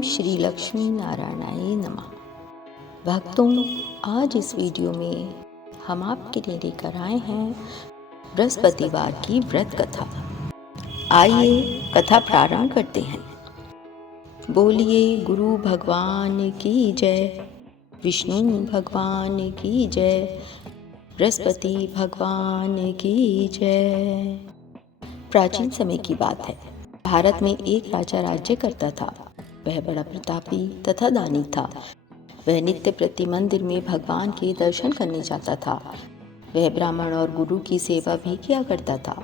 ओम श्री लक्ष्मी नारायणाय नमः। भक्तों, आज इस वीडियो में हम आपके लिए लेकर आए हैं बृहस्पतिवार की व्रत कथा। आइए कथा प्रारंभ करते हैं। बोलिए गुरु भगवान की जय, विष्णु भगवान की जय, बृहस्पति भगवान की जय। प्राचीन समय की बात है। भारत में एक राजा राज्य करता था। वह बड़ा प्रतापी तथा दानी था। वह नित्य प्रति मंदिर में भगवान के दर्शन करने जाता था। वह ब्राह्मण और गुरु की सेवा भी किया करता था।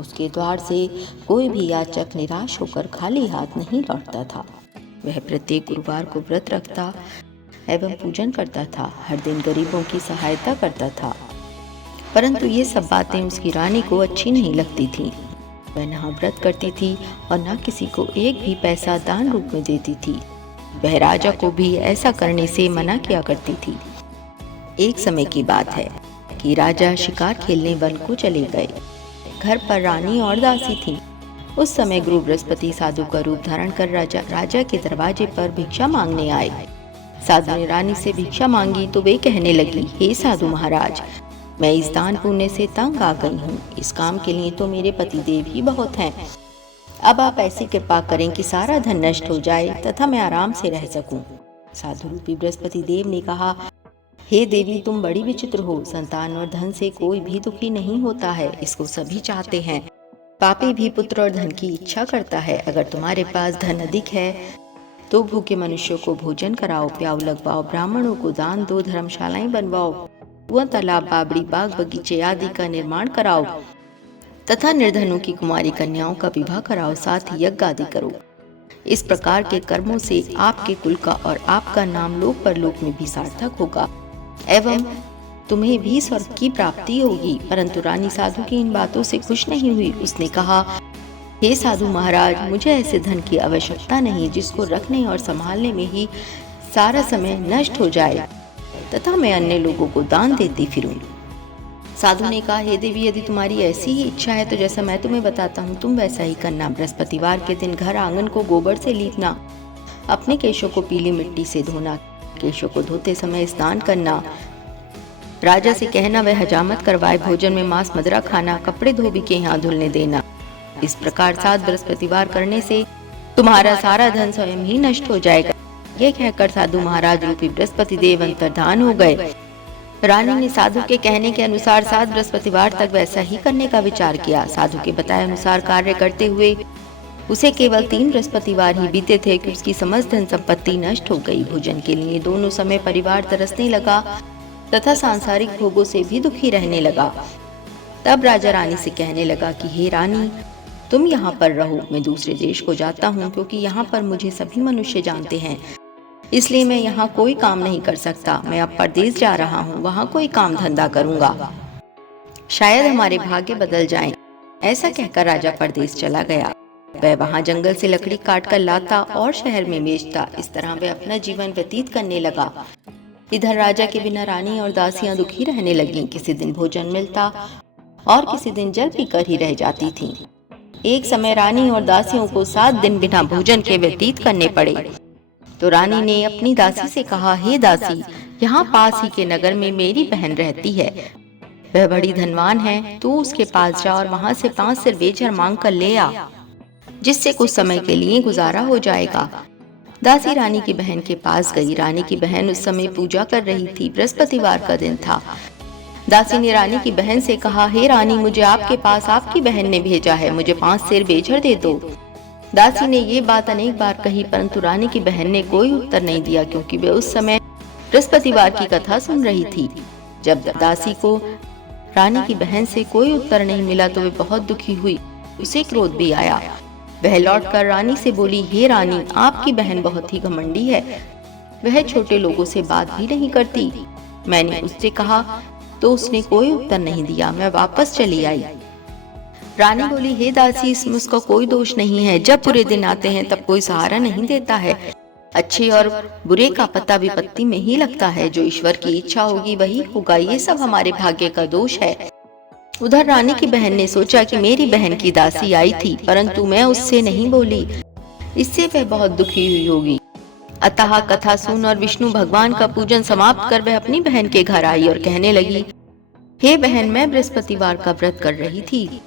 उसके द्वार से कोई भी याचक निराश होकर खाली हाथ नहीं लौटता था। वह प्रत्येक गुरुवार को व्रत रखता एवं पूजन करता था। हर दिन गरीबों की सहायता करता था। परंतु ये सब बातें उसकी रानी को अच्छी नहीं लगती थीं। वह न व्रत करती थी और न किसी को एक भी पैसा दान रूप में देती थी। वह राजा को भी ऐसा करने से मना किया करती थी। एक समय की बात है कि राजा शिकार खेलने वन को चले गए। घर पर रानी और दासी थी। उस समय गुरु बृहस्पति साधु का रूप धारण कर राजा के दरवाजे पर भिक्षा मांगने आए। साधु ने रानी से भिक्षा मांगी तो वे कहने लगी, हे साधु महाराज, मैं इस दान पुण्य से तंग आ गई हूँ। इस काम के लिए तो मेरे पतिदेव ही बहुत हैं। अब आप ऐसी कृपा करें कि सारा धन नष्ट हो जाए तथा मैं आराम से रह सकूं। साधु रूपी बृहस्पति देव ने कहा, हे देवी, तुम बड़ी विचित्र हो। संतान और धन से कोई भी दुखी नहीं होता है, इसको सभी चाहते हैं। पापी भी पुत्र और धन की इच्छा करता है। अगर तुम्हारे पास धन अधिक है तो भूखे मनुष्यों को भोजन कराओ, प्याऊ लगवाओ, ब्राह्मणों को दान दो, धर्मशालाएं बनवाओ, कुआं, तालाब, बावड़ी, बाग, बगीचे आदि का निर्माण कराओ तथा निर्धनों की कुमारी कन्याओं का विवाह कराओ, साथ ही यज्ञ आदि करो। इस प्रकार के कर्मों से आपके कुल का और आपका नाम लोक परलोक में भी सार्थक होगा एवं तुम्हें भी स्वर्ग की प्राप्ति होगी। परंतु रानी साधु की इन बातों से खुश नहीं हुई। उसने कहा, हे साधु महाराज, मुझे ऐसे धन की आवश्यकता नहीं जिसको रखने और संभालने में ही सारा समय नष्ट हो जाए तथा मैं अन्य लोगों को दान देती फिरूं। साधु ने कहा, हे देवी, यदि तुम्हारी ऐसी ही इच्छा है तो जैसा मैं तुम्हें बताता हूँ तुम वैसा ही करना। बृहस्पतिवार के दिन घर आंगन को गोबर से लीपना, अपने केशों को पीली मिट्टी से धोना, केशों को धोते समय स्नान करना, राजा से कहना वह हजामत करवाए, भोजन में मांस मदिरा खाना, कपड़े धोबी के यहाँ धुलने देना। इस प्रकार 7 बृहस्पतिवार करने से तुम्हारा सारा धन स्वयं ही नष्ट हो जाएगा। ये कहकर साधु महाराज रूपी बृहस्पति देव अंतर्धान हो गए। रानी ने साधु के कहने के अनुसार 7 बृहस्पतिवार तक वैसा ही करने का विचार किया। साधु के बताए अनुसार कार्य करते हुए उसे केवल 3 बृहस्पतिवार ही बीते थे कि उसकी समस्त धन संपत्ति नष्ट हो गई। भोजन के लिए दोनों समय परिवार तरसने लगा तथा सांसारिक भोगों से भी दुखी रहने लगा। तब राजा रानी से कहने लगा कि हे रानी, तुम यहाँ पर रहो, मैं दूसरे देश को जाता हूँ, क्योंकि यहाँ पर मुझे सभी मनुष्य जानते हैं, इसलिए मैं यहाँ कोई काम नहीं कर सकता। मैं अब परदेश जा रहा हूँ, वहाँ कोई काम धंधा करूँगा, शायद हमारे भाग्य बदल जाएं। ऐसा कहकर राजा परदेश चला गया। वह वहाँ जंगल से लकड़ी काट कर लाता और शहर में बेचता। इस तरह वह अपना जीवन व्यतीत करने लगा। इधर राजा के बिना रानी और दासियां दुखी रहने लगीं। किसी दिन भोजन मिलता और किसी दिन जल पीकर ही रह जाती थीं। एक समय रानी और दासियों को 7 दिन बिना भोजन के व्यतीत करने पड़े। तो रानी ने अपनी दासी से कहा, हे दासी, यहाँ पास ही के नगर में मेरी बहन रहती है। वह बड़ी धनवान है, तू उसके पास जा और वहाँ से 5 सिर बेचर मांग कर ले आ, जिससे कुछ समय के लिए गुजारा हो जाएगा। दासी रानी की बहन के पास गई। रानी की बहन उस समय पूजा कर रही थी। बृहस्पतिवार का दिन था। दासी ने रानी की बहन से कहा, हे रानी, मुझे आपके पास आपकी बहन ने भेजा है, मुझे 5 सेर बेचर दे दो। दासी ने ये बात अनेक बार कही, परंतु रानी की बहन ने कोई उत्तर नहीं दिया, क्योंकि वे उस समय बृहस्पतिवार की कथा सुन रही थी। जब दासी को रानी की बहन से कोई उत्तर नहीं मिला तो वे बहुत दुखी हुई। उसे क्रोध भी आया। वह लौटकर रानी से बोली, हे रानी, आपकी बहन बहुत ही घमंडी है। वह छोटे लोगों से बात भी नहीं करती। मैंने उससे कहा तो उसने कोई उत्तर नहीं दिया। मैं वापस चली आई। रानी बोली, हे दासी, इसमें उसका कोई दोष नहीं है। जब बुरे दिन आते हैं तब कोई सहारा नहीं देता है। अच्छे और बुरे का पता विपत्ति में ही लगता है। जो ईश्वर की इच्छा होगी वही होगा। ये सब हमारे भाग्य का दोष है। उधर रानी की बहन ने सोचा कि मेरी बहन की दासी आई थी, परंतु मैं उससे नहीं बोली, इससे वह बहुत दुखी हुई होगी। अतः कथा सुन और विष्णु भगवान का पूजन समाप्त कर वह अपनी बहन के घर आई और कहने लगी, हे बहन, मैं बृहस्पतिवार का व्रत कर रही थी।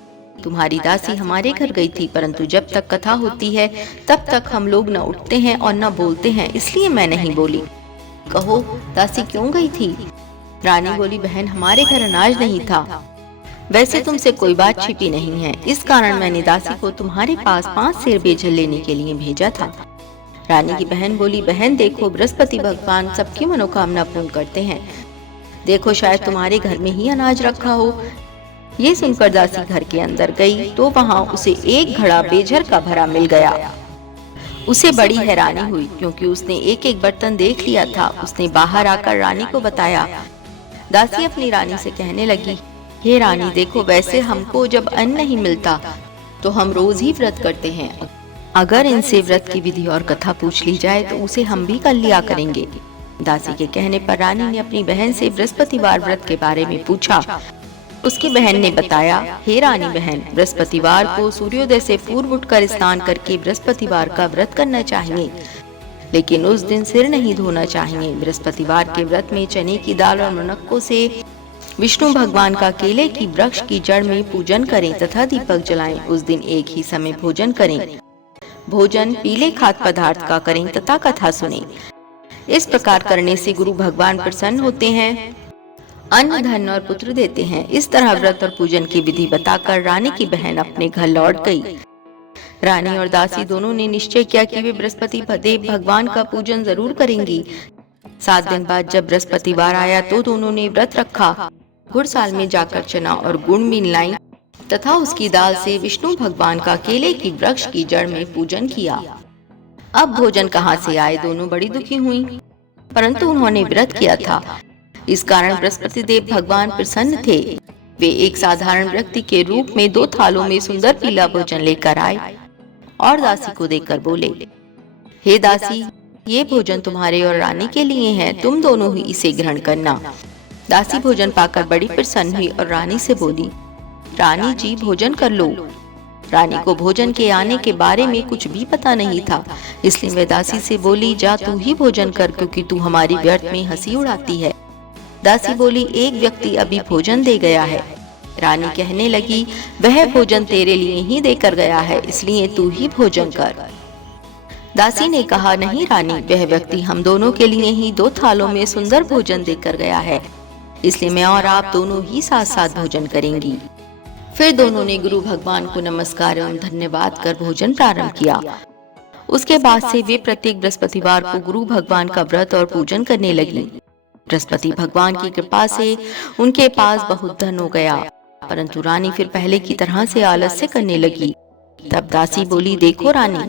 तुम्हारी दासी हमारे घर गई थी, परंतु जब तक कथा होती है तब तक हम लोग न उठते हैं और न बोलते हैं, इसलिए मैं नहीं बोली। कहो, दासी क्यों गई थी? रानी बोली, बहन, हमारे घर अनाज नहीं था। वैसे तुमसे कोई बात छिपी नहीं है, इस कारण मैंने दासी को तुम्हारे पास 5 सेर बेजल लेने के लिए भेजा था। रानी की बहन बोली, बहन देखो, बृहस्पति भगवान सबकी मनोकामना पूर्ण करते हैं। देखो, शायद तुम्हारे घर में ही अनाज रखा हो। ये सुनकर दासी घर के अंदर गई तो वहाँ उसे एक घड़ा बेझर का भरा मिल गया। उसे बड़ी हैरानी हुई, क्योंकि उसने एक एक बर्तन देख लिया था। उसने बाहर आकर रानी को बताया। दासी अपनी रानी से कहने लगी, हे रानी देखो, वैसे हमको जब अन्न नहीं मिलता तो हम रोज ही व्रत करते हैं। अगर इनसे व्रत की विधि और कथा पूछ ली जाए तो उसे हम भी कर लिया करेंगे। दासी के कहने पर रानी ने अपनी बहन से बृहस्पतिवार व्रत के बारे में पूछा। उसकी बहन ने बताया, हे रानी बहन, बृहस्पतिवार को सूर्योदय से पूर्व उठकर स्नान करके बृहस्पतिवार का व्रत करना चाहिए, लेकिन उस दिन सिर नहीं धोना चाहिए। बृहस्पतिवार के व्रत में चने की दाल और मुनक्कों से विष्णु भगवान का केले की वृक्ष की जड़ में पूजन करें तथा दीपक जलाएं। उस दिन एक ही समय भोजन करें। भोजन पीले खाद्य पदार्थ का करें तथा कथा सुनें। इस प्रकार करने से गुरु भगवान प्रसन्न होते हैं, अन्न, धन और पुत्र देते हैं। इस तरह व्रत और पूजन की विधि बताकर रानी की बहन अपने घर लौट गई। रानी और दासी दोनों ने निश्चय किया कि वे बृहस्पति देव भगवान का पूजन जरूर करेंगी। 7 दिन बाद जब बृहस्पतिवार आया तो दोनों ने व्रत रखा। घुड़साल में जाकर चना और गुड़ मिलाई तथा उसकी दाल से विष्णु भगवान का केले की वृक्ष की जड़ में पूजन किया। अब भोजन कहाँ से आए? दोनों बड़ी दुखी हुई, परंतु उन्होंने व्रत किया था, इस कारण बृहस्पति देव भगवान प्रसन्न थे। वे एक साधारण व्यक्ति के रूप में 2 थालों में सुंदर पीला भोजन लेकर आए और दासी को देकर बोले, हे दासी, ये भोजन तुम्हारे और रानी के लिए है, तुम दोनों ही इसे ग्रहण करना। दासी भोजन पाकर बड़ी प्रसन्न हुई और रानी से बोली, रानी जी, भोजन कर लो। रानी को भोजन के आने के बारे में कुछ भी पता नहीं था, इसलिए वह दासी से बोली, जा तू ही भोजन कर, क्योंकि तू हमारी व्यर्थ में हंसी उड़ाती है। दासी बोली, एक व्यक्ति अभी भोजन दे गया है। रानी कहने लगी, वह भोजन तेरे लिए ही देकर गया है, इसलिए तू ही भोजन कर। दासी ने कहा, नहीं रानी, वह व्यक्ति हम दोनों के लिए ही 2 थालों में सुंदर भोजन देकर गया है, इसलिए मैं और आप दोनों ही साथ साथ भोजन करेंगी। फिर दोनों ने गुरु भगवान को नमस्कार एवं धन्यवाद कर भोजन प्रारंभ किया। उसके बाद से वे प्रत्येक बृहस्पतिवार को गुरु भगवान का व्रत और पूजन करने लगी। बृहस्पति भगवान की कृपा से उनके पास बहुत धन हो गया, परंतु रानी फिर पहले की तरह से आलस्य करने लगी। तब दासी बोली, देखो रानी,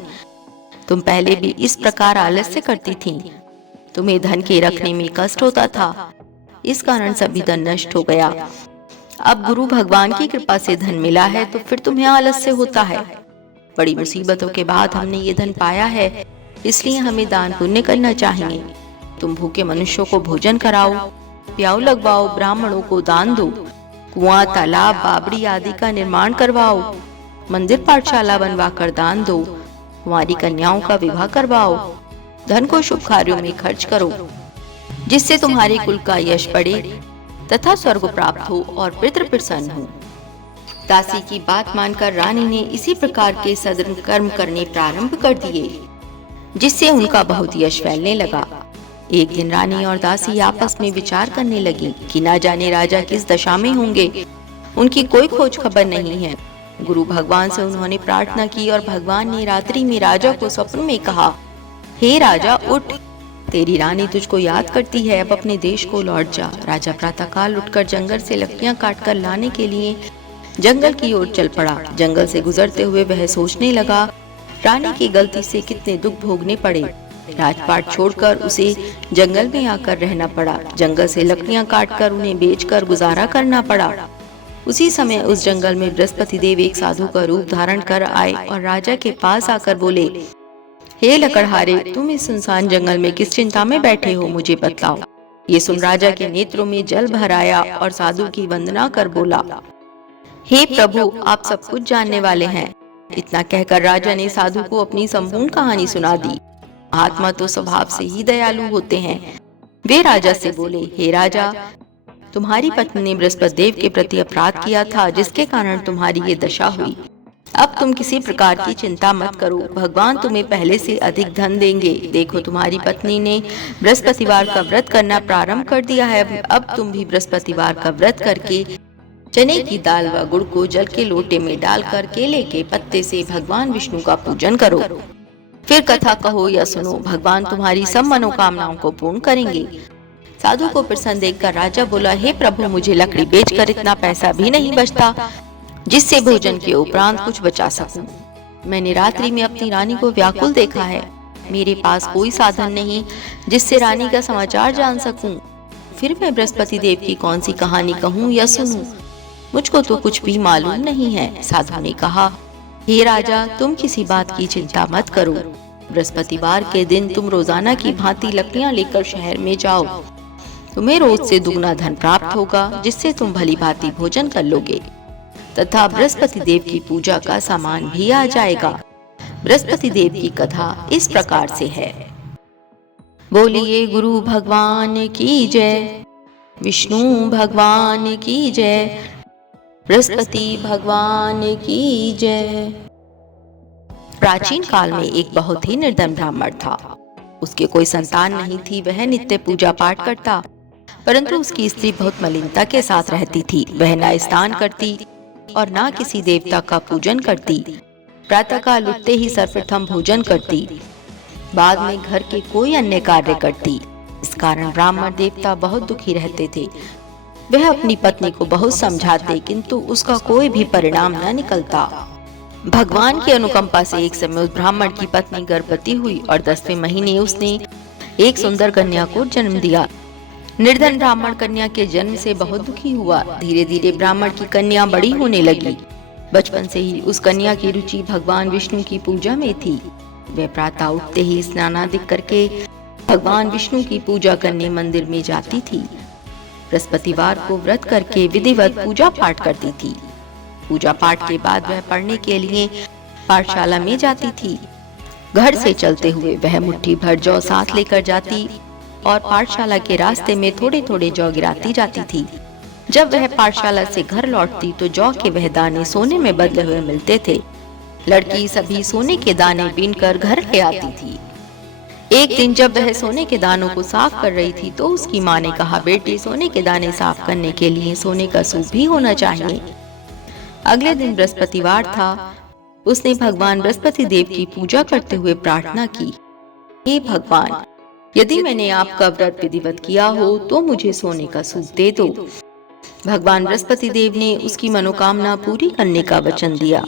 तुम पहले भी इस प्रकार आलस्य करती थी। तुम्हें धन के रखने में कष्ट होता था, इस कारण सभी धन नष्ट हो गया। अब गुरु भगवान की कृपा से धन मिला है तो फिर तुम्हें आलस्य होता है। बड़ी मुसीबतों के बाद हमने ये धन पाया है, इसलिए हमें दान पुण्य करना चाहिए। तुम भूखे मनुष्यों को भोजन कराओ, प्याऊ लगवाओ, ब्राह्मणों को दान दो, कुआं, तालाब, बावड़ी आदि का निर्माण करवाओ, मंदिर पाठशाला बनवाकर दान दो, कुंवारी कन्याओं का विवाह करवाओ, धन को शुभ कार्यों में खर्च करो, जिससे तुम्हारे कुल का यश बढ़े तथा स्वर्ग प्राप्त हो और पितृ प्रसन्न हो। दासी की बात मानकर रानी ने इसी प्रकार के सदर्म कर्म करने प्रारंभ कर दिए, जिससे उनका बहुत यश फैलने लगा। एक दिन रानी और दासी आपस में विचार करने लगी कि ना जाने राजा किस दशा में होंगे, उनकी कोई खोज खबर नहीं है। गुरु भगवान से उन्होंने प्रार्थना की और भगवान ने रात्रि में राजा को स्वप्न में कहा, हे राजा, उठ, तेरी रानी तुझको याद करती है, अब अपने देश को लौट जा। राजा प्रातःकाल उठकर जंगल से लकड़ियां काटकर लाने के लिए जंगल की ओर चल पड़ा। जंगल से गुजरते हुए वह सोचने लगा, रानी की गलती से कितने दुख भोगने पड़े। राजपाट छोड़कर उसे जंगल में आकर रहना पड़ा। जंगल से लकड़ियां काटकर उन्हें बेचकर गुजारा करना पड़ा। उसी समय उस जंगल में बृहस्पति देव एक साधु का रूप धारण कर आए और राजा के पास आकर बोले, हे लकड़हारे, तुम इस सुनसान जंगल में किस चिंता में बैठे हो, मुझे बतलाओ। ये सुन राजा के नेत्रों में जल भर आया और साधु की वंदना कर बोला, हे प्रभु, आप सब कुछ जानने वाले हैं। इतना कहकर राजा ने साधु को अपनी संपूर्ण कहानी सुना दी। महात्मा तो स्वभाव से ही दयालु होते हैं। वे राजा से बोले, हे राजा, तुम्हारी पत्नी ने बृहस्पति देव के प्रति अपराध किया था, जिसके कारण तुम्हारी ये दशा हुई। अब तुम किसी प्रकार की चिंता मत करो, भगवान तुम्हें पहले से अधिक धन देंगे। देखो, तुम्हारी पत्नी ने बृहस्पतिवार का व्रत करना प्रारंभ कर दिया है। अब तुम भी बृहस्पतिवार का व्रत करके चने की दाल व गुड़ को जल के लोटे में डालकर केले के पत्ते से भगवान विष्णु का पूजन करो। फिर कथा कहो या सुनो, भगवान तुम्हारी सब मनोकामनाओं को पूर्ण करेंगे। साधु को प्रसन्न देखकर राजा बोला, हे प्रभु, मुझे लकड़ी बेचकर इतना पैसा भी नहीं बचता जिससे भोजन के उपरांत कुछ बचा सकूं। मैंने रात्रि में अपनी रानी को व्याकुल देखा है। मेरे पास कोई साधन नहीं जिससे रानी का समाचार जान सकूं। फिर मैं बृहस्पति देव की कौन सी कहानी कहूं या सुनूं? मुझको तो कुछ भी मालूम नहीं है। साधु ने कहा, हे राजा, तुम किसी बात की चिंता मत करो। बृहस्पतिवार के दिन तुम रोजाना की भांति लकड़ियां लेकर शहर में जाओ। तुम्हें रोज से दुगना धन प्राप्त होगा, जिससे तुम भली भांति भोजन कर लोगे तथा बृहस्पति देव की पूजा का सामान भी आ जाएगा। बृहस्पति देव की कथा इस प्रकार से है। बोलिए गुरु भगवान की जय, विष्णु भगवान की जय, बृहस्पति भगवान की जय। प्राचीन काल में एक बहुत ही निर्धन ब्राह्मण था। उसके कोई संतान नहीं थी। वह नित्य पूजा पाठ करता, परंतु उसकी स्त्री बहुत मलिनता के साथ रहती थी। वह न स्नान करती और न किसी देवता का पूजन करती। प्रातःकाल उठते ही सर्वप्रथम भोजन करती, बाद में घर के कोई अन्य कार्य करती। इस कारण ब्राह्मण देवता बहुत दुखी रहते थे। वह अपनी पत्नी को बहुत समझाते, किंतु उसका कोई भी परिणाम न निकलता। भगवान की अनुकंपा से एक समय उस ब्राह्मण की पत्नी गर्भवती हुई और 10वें महीने उसने एक सुंदर कन्या को जन्म दिया। निर्धन ब्राह्मण कन्या के जन्म से बहुत दुखी हुआ। धीरे धीरे ब्राह्मण की कन्या बड़ी होने लगी। बचपन से ही उस कन्या की रुचि भगवान विष्णु की पूजा में थी। वह प्रातः उठते ही स्नानादिक करके भगवान विष्णु की पूजा करने मंदिर में जाती थी। बृहस्पतिवार को व्रत करके विधिवत पूजा पाठ करती थी। पूजा पाठ के बाद वह पढ़ने के लिए पाठशाला में जाती थी। घर से चलते हुए वह मुट्ठी भर जौ साथ लेकर जाती और पाठशाला के रास्ते में थोड़े थोड़े जौ गिराती जाती थी। जब वह पाठशाला से घर लौटती तो जौ के वह दाने सोने में बदले हुए मिलते थे। लड़की सभी सोने के दाने बीनकर घर ले आती थी। एक दिन जब वह सोने के दानों को साफ कर रही थी तो उसकी माँ ने कहा, बेटी, सोने के दाने साफ करने के लिए सोने का सूप भी होना चाहिए। अगले दिन बृहस्पतिवार था। उसने भगवान बृहस्पति देव की पूजा करते हुए प्रार्थना की, हे भगवान, यदि मैंने आपका व्रत विधिवत किया हो तो मुझे सोने का सूप दे दो। भगवान बृहस्पति देव ने उसकी मनोकामना पूरी करने का वचन दिया।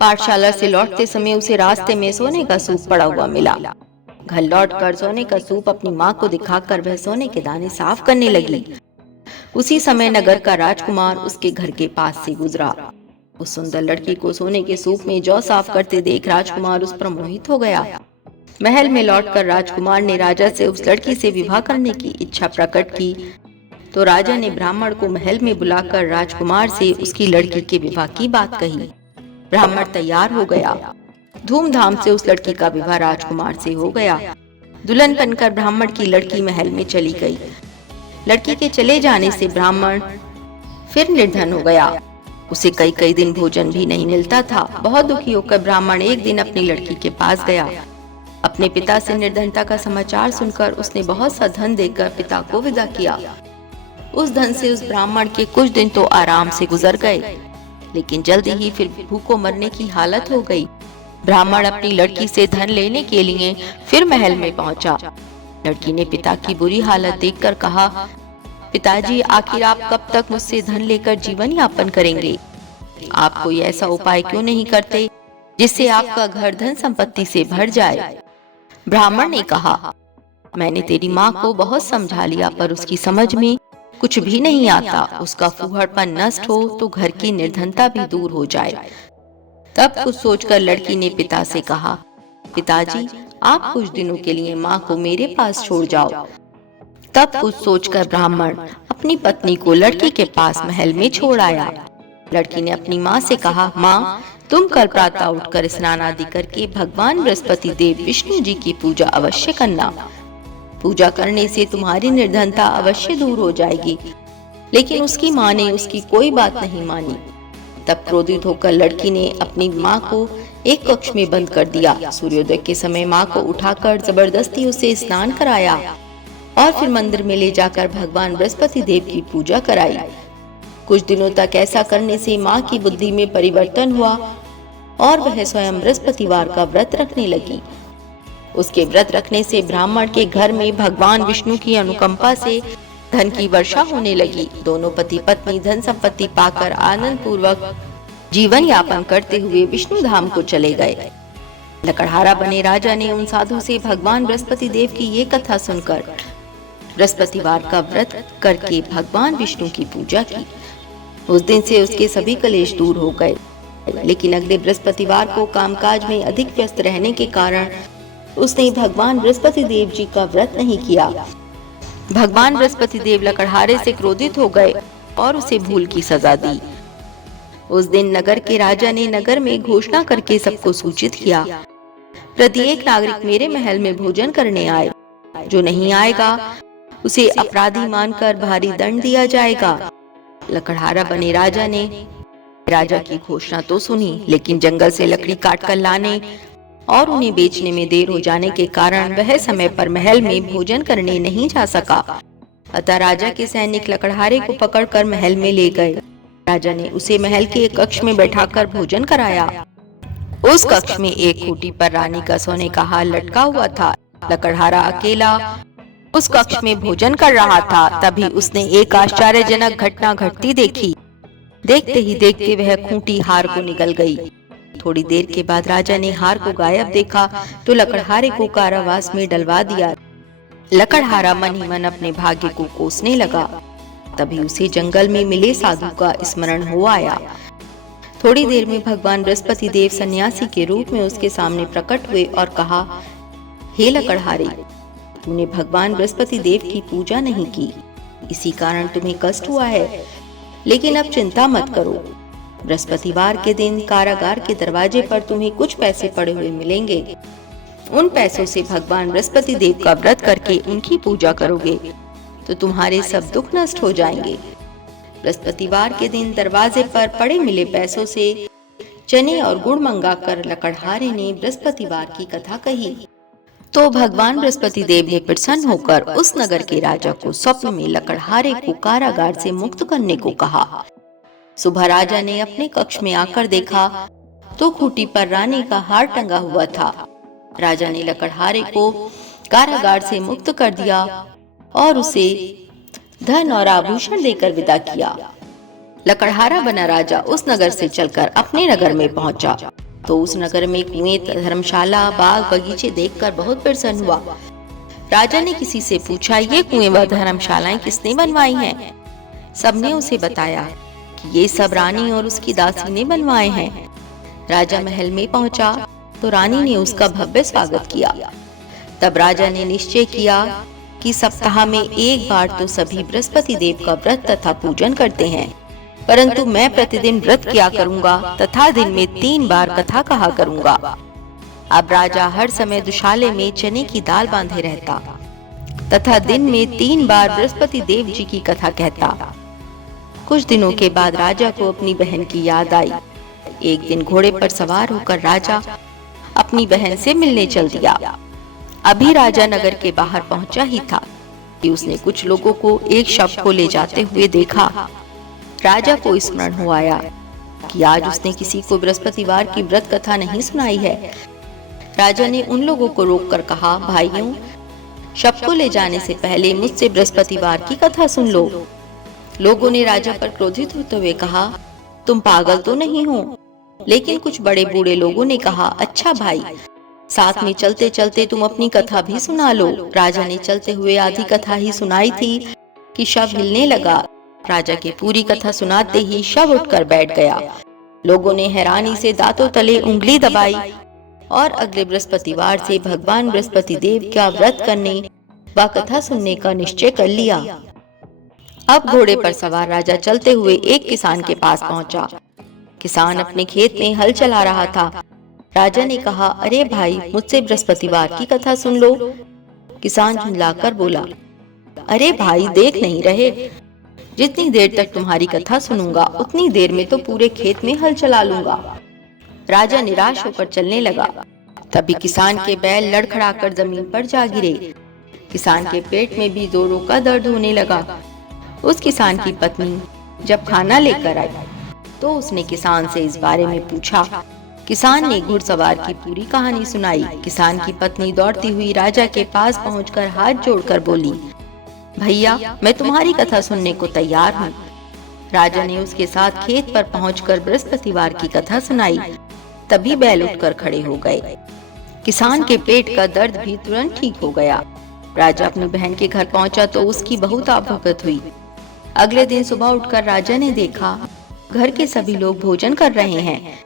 पाठशाला से लौटते समय उसे रास्ते में सोने का सूप पड़ा हुआ मिला। घर लौटकर सोने का सूप अपनी माँ को दिखाकर वह सोने के दाने साफ करने लगी। उसी समय नगर का राजकुमार उसके घर के पास से गुजरा। उस सुंदर लड़की को सोने के सूप में जौ साफ करते देख राजकुमार उस पर मोहित हो गया। महल में लौटकर राजकुमार ने राजा से उस लड़की से विवाह करने की इच्छा प्रकट की तो राजा ने ब्राह्मण को महल में बुलाकर राजकुमार से उसकी लड़की के विवाह की बात कही। ब्राह्मण तैयार हो गया। धूमधाम से उस लड़की का विवाह राजकुमार से हो गया। दुल्हन बनकर ब्राह्मण की लड़की महल में चली गई। लड़की के चले जाने से ब्राह्मण फिर निर्धन हो गया। उसे कई कई दिन भोजन भी नहीं मिलता था। बहुत दुखी होकर ब्राह्मण एक दिन अपनी लड़की के पास गया। अपने पिता से निर्धनता का समाचार सुनकर उसने बहुत सा धन देकर पिता को विदा किया। उस धन से उस ब्राह्मण के कुछ दिन तो आराम से गुजर गए, लेकिन जल्दी ही फिर भूखों मरने की हालत हो गई। ब्राह्मण अपनी लड़की से धन लेने के लिए फिर महल में पहुंचा। लड़की ने पिता की बुरी हालत देखकर कहा, पिताजी, आखिर आप कब तक मुझसे धन लेकर जीवन यापन करेंगे? आप कोई ऐसा उपाय क्यों नहीं करते जिससे आपका घर धन संपत्ति से भर जाए? ब्राह्मण ने कहा, मैंने तेरी माँ को बहुत समझा लिया, पर उसकी समझ में कुछ भी नहीं आता। उसका फूहड़पन नष्ट हो तो घर की निर्धनता भी दूर हो जाए। तब कुछ सोचकर लड़की ने पिता से कहा, पिताजी, आप कुछ दिनों के लिए माँ को मेरे पास छोड़ जाओ। तब कुछ सोचकर ब्राह्मण अपनी पत्नी को लड़की के पास महल में छोड़ आया। लड़की ने अपनी माँ से कहा, माँ, तुम कल प्रातः उठकर स्नान आदि करके भगवान बृहस्पति देव विष्णु जी की पूजा अवश्य करना। पूजा करने से तुम्हारी निर्धनता अवश्य दूर हो जाएगी। लेकिन उसकी माँ ने उसकी कोई बात नहीं मानी। तब क्रोधित होकर लड़की ने अपनी माँ को एक कक्ष में बंद कर दिया। सूर्योदय के समय माँ को उठाकर जबरदस्ती उसे स्नान कराया और फिर मंदिर में ले जाकर भगवान बृहस्पति देव की पूजा कराई। कुछ दिनों तक ऐसा करने से माँ की बुद्धि में परिवर्तन हुआ और वह स्वयं बृहस्पतिवार का व्रत रखने लगी। उसके व्रत रखने से ब्राह्मण के घर में भगवान विष्णु की अनुकंपा से धन की वर्षा होने लगी। दोनों पति पत्नी धन संपत्ति पाकर आनंद पूर्वक जीवन यापन करते हुए विष्णु धाम को चले गए। लकड़हारा बने राजा ने उन साधु से भगवान बृहस्पति देव की ये कथा सुनकर बृहस्पतिवार का व्रत करके भगवान विष्णु की पूजा की। उस दिन से उसके सभी कलेश दूर हो गए। लेकिन अगले बृहस्पतिवार को कामकाज में अधिक व्यस्त रहने के कारण उसने भगवान बृहस्पति देव जी का व्रत नहीं किया। भगवान बृहस्पति देव लकड़हारे से क्रोधित हो गए और उसे भूल की सजा दी। उस दिन नगर के राजा ने नगर में घोषणा करके सबको सूचित किया, प्रत्येक नागरिक मेरे महल में भोजन करने आए। जो नहीं आएगा उसे अपराधी मानकर भारी दंड दिया जाएगा। लकड़हारा बने राजा ने राजा की घोषणा तो सुनी, लेकिन जंगल से लकड़ी काटकर लाने और उन्हें बेचने में देर हो जाने के कारण वह समय पर महल में भोजन करने नहीं जा सका। अतः राजा के सैनिक लकड़हारे को पकड़कर महल में ले गए। राजा ने उसे महल के एक कक्ष में बैठाकर भोजन कराया। उस कक्ष में एक खूंटी पर रानी का सोने का हार लटका हुआ था। लकड़हारा अकेला उस कक्ष में भोजन कर रहा था। तभी उसने एक आश्चर्यजनक घटना घटती देखी। देखते ही देखते वह खूंटी हार को निगल गई। थोड़ी देर के बाद राजा ने हार को गायब देखा तो लकड़हारे को कारावास में डलवा दिया। लकड़हारा मन ही मन अपने भाग्य को कोसने लगा। तभी उसे जंगल में मिले साधु का स्मरण हो आया। थोड़ी देर में भगवान बृहस्पति देव सन्यासी के रूप में उसके सामने प्रकट हुए और कहा, हे लकड़हारे, तूने भगवान बृहस्पति देव की पूजा नहीं की, इसी कारण तुम्हें कष्ट हुआ है। लेकिन अब चिंता मत करो, बृहस्पतिवार के दिन कारागार के दरवाजे पर तुम्हें कुछ पैसे पड़े हुए मिलेंगे। उन पैसों से भगवान बृहस्पति देव का व्रत करके उनकी पूजा करोगे तो तुम्हारे सब दुख नष्ट हो जाएंगे। बृहस्पतिवार के दिन दरवाजे पर पड़े मिले पैसों से चने और गुड़ मंगाकर लकड़हारे ने बृहस्पतिवार की कथा कही। तो भगवान बृहस्पति देव ने प्रसन्न होकर उस नगर के राजा को स्वप्न में लकड़हारे को कारागार से मुक्त करने को कहा। सुबह राजा ने अपने कक्ष में आकर देखा तो खूंटी पर रानी का हार टंगा हुआ था। राजा ने लकड़हारे को कारागार से मुक्त कर दिया और उसे धन और आभूषण देकर विदा किया। लकड़हारा बना राजा उस नगर से चलकर अपने नगर में पहुंचा तो उस नगर में कुएं, धर्मशाला, बाग बगीचे देखकर बहुत प्रसन्न हुआ। राजा ने किसी से पूछा, ये कुएं व धर्मशालाएं किसने बनवाई हैं? सबने उसे बताया कि ये सब रानी और उसकी दासी ने बनवाए हैं। राजा महल में पहुंचा तो रानी ने उसका भव्य स्वागत किया। तब राजा ने निश्चय किया कि सप्ताह में एक बार तो सभी बृहस्पति देव का व्रत तथा पूजन करते हैं, परंतु मैं प्रतिदिन व्रत किया करूंगा तथा दिन में 3 बार कथा कहा करूंगा। अब राजा हर समय दुशाले में चने की दाल बांधे रहता तथा दिन में 3 बार बृहस्पति देव जी की कथा कहता। कुछ दिनों के बाद राजा को अपनी बहन की याद आई। एक दिन घोड़े पर सवार होकर राजा अपनी बहन से मिलने चल दिया। अभी राजा नगर के बाहर पहुंचा ही था कि उसने कुछ लोगों को एक शव को ले जाते हुए देखा। राजा को स्मरण हो आया कि आज उसने किसी को बृहस्पतिवार की व्रत कथा नहीं सुनाई है। राजा ने उन लोगों को रोककर कहा, भाइयों, शव को ले जाने से पहले मुझसे बृहस्पतिवार की कथा सुन लो। लोगों ने राजा पर क्रोधित होते हुए कहा, तुम पागल तो नहीं हो? लेकिन कुछ बड़े बूढ़े लोगों ने कहा, अच्छा भाई, साथ में चलते चलते तुम अपनी कथा भी सुना लो। राजा ने चलते हुए आधी कथा ही सुनाई थी कि शव हिलने लगा। राजा की पूरी कथा सुनाते ही शव उठकर बैठ गया। लोगों ने हैरानी से दांतों तले उंगली दबाई और अगले बृहस्पतिवार से भगवान बृहस्पति देव का व्रत करने व कथा सुनने का निश्चय कर लिया। अब घोड़े पर सवार राजा चलते हुए एक किसान के पास पहुंचा। किसान अपने खेत में हल चला रहा था। राजा ने कहा, अरे भाई, मुझसे बृहस्पतिवार की कथा सुन लो। किसान झुंझलाकर बोला, अरे भाई, देख नहीं रहे, जितनी देर तक तुम्हारी कथा सुनूंगा उतनी देर में तो पूरे खेत में हल चला लूंगा। राजा निराश होकर चलने लगा। तभी किसान के बैल लड़खड़ाकर जमीन पर जा गिरे। किसान के पेट में भी जोरों का दर्द होने लगा। उस किसान की पत्नी जब खाना लेकर आई तो उसने किसान से इस बारे में पूछा। किसान ने घुड़सवार की पूरी कहानी सुनाई। किसान की पत्नी दौड़ती हुई राजा के पास पहुंचकर हाथ जोड़कर बोली, भैया, मैं तुम्हारी कथा सुनने को तैयार हूँ। राजा ने उसके साथ खेत पर पहुंचकर बृहस्पतिवार की कथा सुनाई। तभी बैल उठकर खड़े हो गए। किसान के पेट का दर्द भी तुरंत ठीक हो गया। राजा अपनी बहन के घर पहुंचा तो उसकी बहुत आवभगत हुई। अगले दिन सुबह उठकर राजा ने देखा, घर के सभी लोग भोजन कर रहे हैं।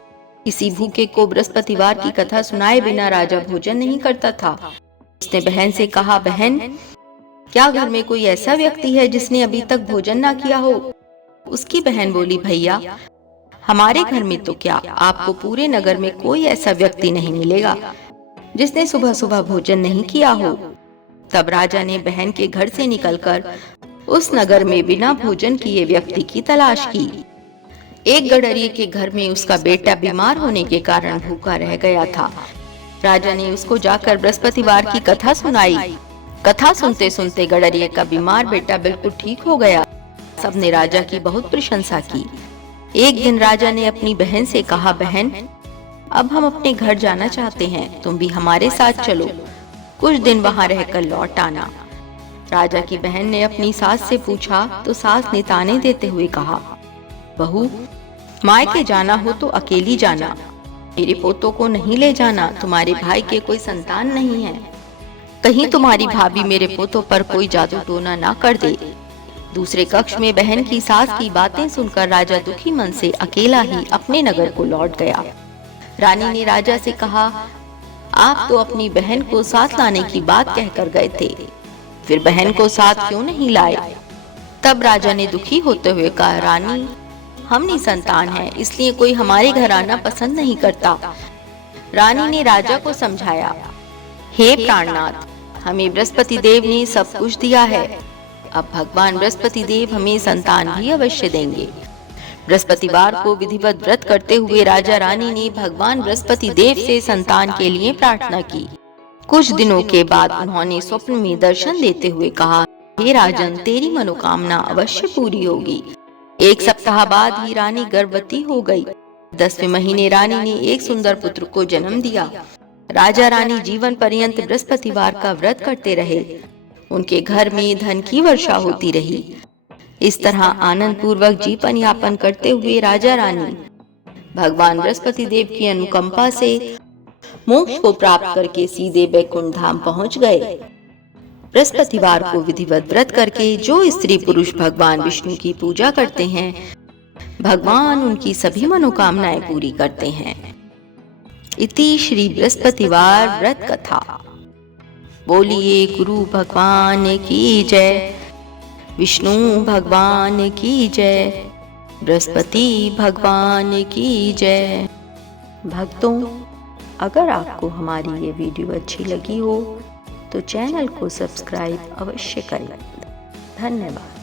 किसी भूखे को बृहस्पतिवार की कथा सुनाए बिना राजा भोजन नहीं करता था। उसने बहन से कहा, बहन, क्या घर में कोई ऐसा व्यक्ति है जिसने अभी तक भोजन ना किया हो? उसकी बहन बोली, भैया, हमारे घर में तो क्या, आपको पूरे नगर में कोई ऐसा व्यक्ति नहीं मिलेगा जिसने सुबह सुबह भोजन नहीं किया हो। तब राजा ने बहन के घर से निकलकर उस नगर में बिना भोजन किए व्यक्ति की तलाश की। एक गडरिये के घर में उसका बेटा बीमार होने के कारण भूखा रह गया था। राजा ने उसको जाकर बृहस्पतिवार की कथा सुनाई। कथा सुनते सुनते गडरिये का बीमार बेटा बिल्कुल ठीक हो गया। सबने राजा की बहुत प्रशंसा की। एक दिन राजा ने अपनी बहन से कहा, बहन, अब हम अपने घर जाना चाहते हैं, तुम भी हमारे साथ चलो, कुछ दिन वहां रहकर लौट आना। राजा की बहन ने अपनी सास से पूछा तो सास ने ताने देते हुए कहा, बहू, मायके जाना हो तो अकेली जाना, मेरे पोतों को नहीं ले जाना, तुम्हारे भाई के कोई संतान नहीं है, कहीं तुम्हारी भाभी मेरे पोतों पर कोई जादू टोना ना कर दे। दूसरे कक्ष में बहन की सास की बातें सुनकर राजा दुखी मन से अकेला ही अपने नगर को लौट गया। रानी ने राजा से कहा, आप तो अपनी बहन को साथ लाने की बात कहकर गए थे, फिर बहन को साथ क्यों नहीं लाए? तब राजा ने दुखी होते हुए कहा, रानी, हम निसंतान हैं, इसलिए कोई हमारे घर आना पसंद नहीं करता। रानी ने राजा को समझाया, हे प्राणनाथ, हमें बृहस्पति देव ने सब कुछ दिया है, अब भगवान बृहस्पति देव हमें संतान भी अवश्य देंगे। बृहस्पतिवार को विधिवत व्रत करते हुए राजा रानी ने भगवान बृहस्पति देव से संतान के लिए प्रार्थना की। कुछ दिनों के बाद उन्होंने स्वप्न में दर्शन देते हुए कहा, हे राजन, तेरी मनोकामना अवश्य पूरी होगी। एक सप्ताह बाद ही रानी गर्भवती हो गई। 10वें महीने रानी ने एक सुंदर पुत्र को जन्म दिया। राजा रानी जीवन पर्यंत बृहस्पतिवार का व्रत करते रहे। उनके घर में धन की वर्षा होती रही। इस तरह आनंद पूर्वक जीवन यापन करते हुए राजा रानी भगवान बृहस्पति देव की अनुकंपा से मोक्ष को प्राप्त करके सीधे वैकुंठ धाम पहुंच गए। बृहस्पतिवार को विधिवत व्रत करके जो स्त्री पुरुष भगवान विष्णु की पूजा करते हैं, भगवान उनकी सभी मनोकामनाएं पूरी करते हैं। इति श्री बृहस्पतिवार व्रत कथा। बोलिए गुरु भगवान की जय, विष्णु भगवान की जय, बृहस्पति भगवान की जय। भक्तों, अगर आपको हमारी ये वीडियो अच्छी लगी हो तो चैनल को सब्सक्राइब अवश्य करें। धन्यवाद।